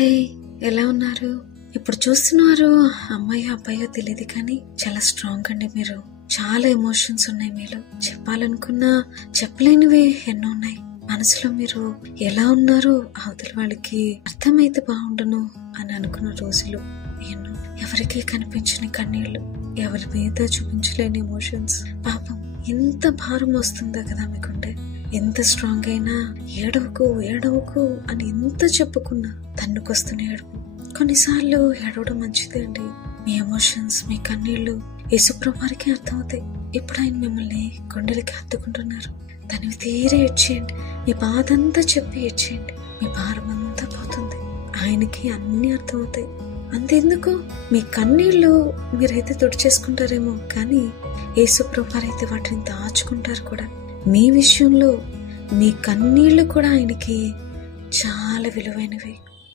హే, ఎలా ఉన్నారు? ఇప్పుడు చూస్తున్నారు అమ్మాయి అబ్బాయో తెలియదు కానీ చాలా స్ట్రాంగ్ అండి. మీరు చాలా ఎమోషన్స్ ఉన్నాయి మీలో. చెప్పాలనుకున్నా చెప్పలేనివి ఎన్నో ఉన్నాయి మనసులో. మీరు ఎలా ఉన్నారో అవతల వాళ్ళకి అర్థమైతే బాగుండును అని అనుకున్న రోజులు ఎన్నో. ఎవరికీ కనిపించని కన్నీళ్లు, ఎవరి మీద చూపించలేని ఎమోషన్స్. పాపం ఎంత భారం వస్తుందో కదా మీకుండే. ఎంత స్ట్రాంగ్ అయినా ఏడవకు ఏడవకు అని ఎంత చెప్పుకున్నా తన్నుకొస్తున్న ఏడుపు. కొన్నిసార్లు ఏడవడం మంచిదే అండి. మీ ఎమోషన్స్, మీ కన్నీళ్లు యేసుప్రభువారికి అర్థమవుతాయి. ఇప్పుడు ఆయన మిమ్మల్ని గుండెలకి హత్తుకుంటున్నారు. దాన్ని తీరే ఏడ్చేయండి. మీ బాధ అంతా చెప్పి ఏడ్చేయండి. మీ భారం అంతా పోతుంది. ఆయనకి అన్ని అర్థమవుతాయి. అంతెందుకు, మీ కన్నీళ్లు మీరైతే తుడిచేసుకుంటారేమో కానీ యేసుప్రభువారైతే వాటిని దాచుకుంటారు కూడా. మీ విషయంలో మీ కన్నీళ్లు కూడా ఆయనకి చాలా విలువైనవి.